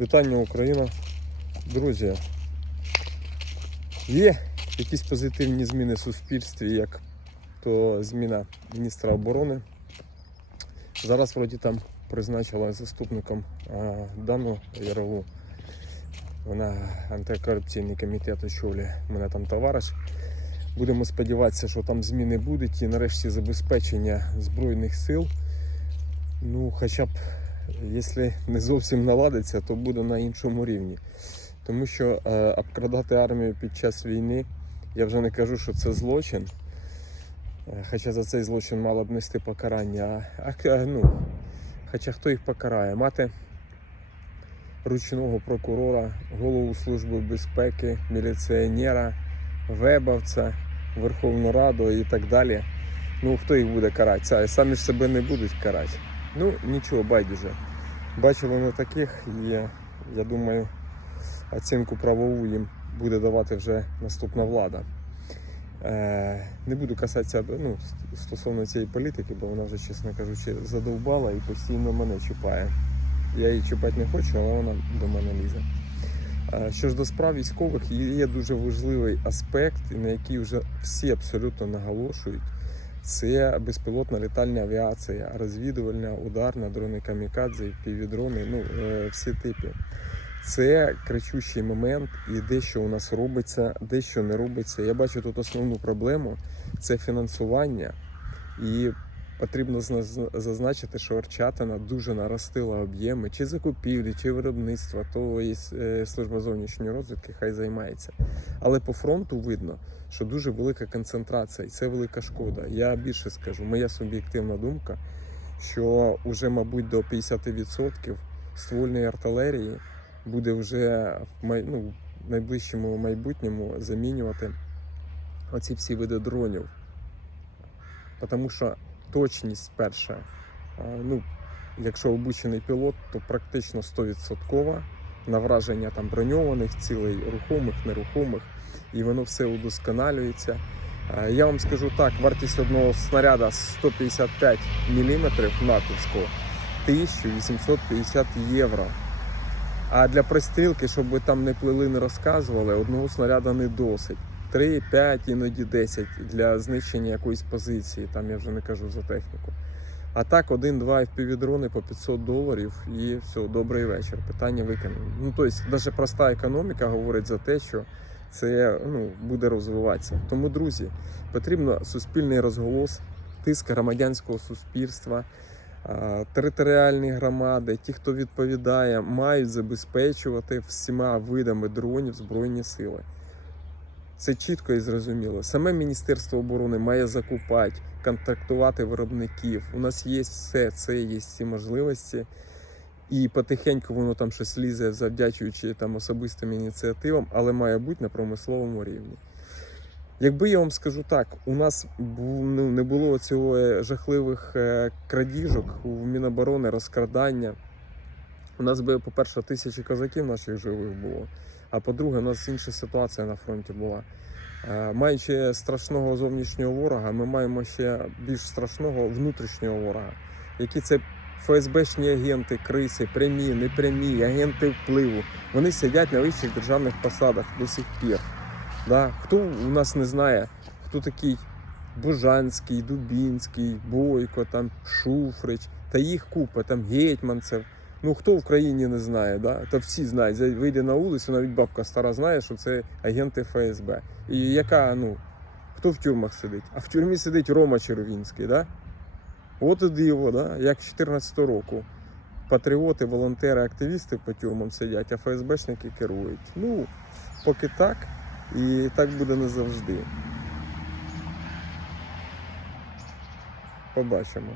Вітання Україна. Друзі, є якісь позитивні зміни в суспільстві, як то зміна міністра оборони. Зараз вроді там призначила заступником Дану Ярову. Вона антикорупційний комітет очолює. Мене там товариш. Будемо сподіватися, що там зміни будуть і нарешті забезпечення Збройних сил. Ну, хоча б якщо не зовсім наладиться, то буде на іншому рівні. Тому що е, обкрадати армію під час війни, я вже не кажу, що це злочин. Е, Хоча за цей злочин мало б нести покарання. А, а, ну, хоча хто їх покарає? Мати ручного прокурора, голову Служби безпеки, міліціонера, вебавця, Верховну Раду і так далі. Ну, хто їх буде карати? Самі ж себе не будуть карати. Ну, нічого, байдуже. Бачили ми таких, і я думаю, оцінку правову їм буде давати вже наступна влада. Е, не буду касатися ну, стосовно цієї політики, бо вона вже, чесно кажучи, задовбала і постійно мене чіпає. Я її чіпати не хочу, але вона до мене лізе. Е, Що ж до справ військових, є дуже важливий аспект, на який вже всі абсолютно наголошують. Це безпілотна літальна авіація, розвідувальна, ударна, дрони камікадзе, півдрони, ну е, всі типи. Це кричущий момент, і дещо у нас робиться, дещо не робиться. Я бачу тут основну проблему це фінансування. І потрібно зна- зазначити, що Орчатина дуже наростила об'єми чи закупівлі, чи виробництва, то і е, служба зовнішньої розвідки хай займається. Але по фронту видно, що дуже велика концентрація, і це велика шкода. Я більше скажу, моя суб'єктивна думка, що вже, мабуть, до 50% ствольної артилерії буде вже в май, ну, найближчому майбутньому замінювати оці всі види дронів. Тому що точність перша, ну, якщо обучений пілот, то практично 100% на враження там броньованих цілей, рухомих, нерухомих, і воно все удосконалюється. Я вам скажу так, вартість одного снаряда 155 мм натовського 1850 євро. А для пристрілки, щоб ви там не плели, не розказували, одного снаряда не досить. 3, 5, іноді 10 для знищення якоїсь позиції, там я вже не кажу за техніку. А так, один-два FPV-дрони по 500 доларів і все, добрий вечір. Питання виконано. Ну, тобто, навіть проста економіка говорить за те, що це ну, буде розвиватися. Тому, друзі, потрібно суспільний розголос, тиск громадянського суспільства, територіальні громади, ті, хто відповідає, мають забезпечувати всіма видами дронів Збройні сили. Це чітко і зрозуміло. Саме Міністерство оборони має закупати, контрактувати виробників. У нас є все це, є ці можливості. І потихеньку воно там щось лізе, завдячуючи там особистим ініціативам, але має бути на промисловому рівні. Якби я вам скажу так, у нас ну, не було цього жахливих е, крадіжок у Міноборони, розкрадання. У нас би, по-перше, тисячі козаків наших живих було. А по-друге, у нас інша ситуація на фронті була. Е, Маючи страшного зовнішнього ворога, ми маємо ще більш страшного внутрішнього ворога, які це ФСБшні агенти, криси, прямі, непрямі, агенти впливу. Вони сидять на вищих державних посадах до сих пір. Да? Хто у нас не знає, хто такий Бужанський, Дубінський, Бойко, там, Шуфрич, та їх купа, там Гетьманцев. Ну хто в країні не знає, да? Та всі знають. Вийде на вулицю, навіть бабка стара знає, що це агенти ФСБ. І яка, ну, хто в тюрмах сидить? А в тюрмі сидить Рома Червінський, да? От і диво, да? як 14 року. Патріоти, волонтери, активісти по тюрмам сидять, а ФСБшники керують. Ну, поки так, і так буде не завжди. Побачимо.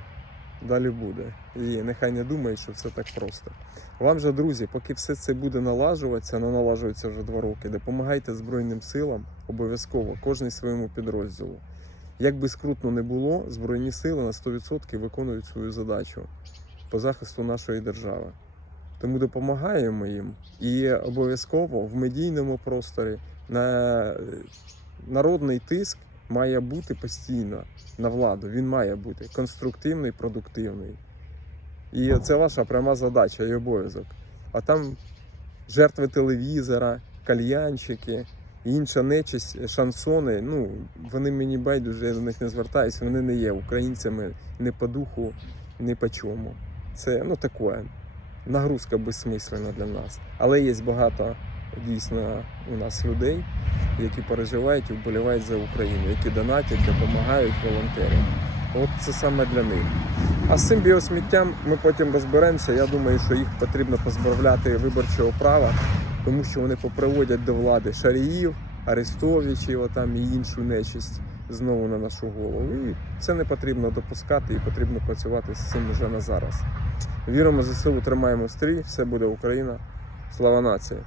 Далі буде. І нехай не думають, що все так просто. Вам же, друзі, поки все це буде налажуватися, не налажується вже два роки, допомагайте Збройним силам обов'язково, кожний своєму підрозділу. Як би скрутно не було, Збройні сили на 100% виконують свою задачу по захисту нашої держави. Тому допомагаємо їм і обов'язково в медійному просторі на народний тиск має бути постійно на владу. Він має бути конструктивний, продуктивний. І це ваша пряма задача і обов'язок. А там жертви телевізора, кальянчики, інша нечисть, шансони. Ну, вони мені байдуже, я до них не звертаюся, вони не є українцями ні по духу, ні по чому. Це ну таке. Нагрузка безсмислена для нас. Але є багато дійсно у нас людей, які переживають і вболівають за Україну, які донатять, допомагають, волонтерять. От це саме для них. А з цим біосміттям ми потім розберемося. Я думаю, що їх потрібно позбавляти виборчого права, тому що вони поприводять до влади шаріїв, арестовичів там і іншу нечисть знову на нашу голову. І це не потрібно допускати і потрібно працювати з цим вже на зараз. Віримо за силу, тримаємо стрій, все буде Україна. Слава нації!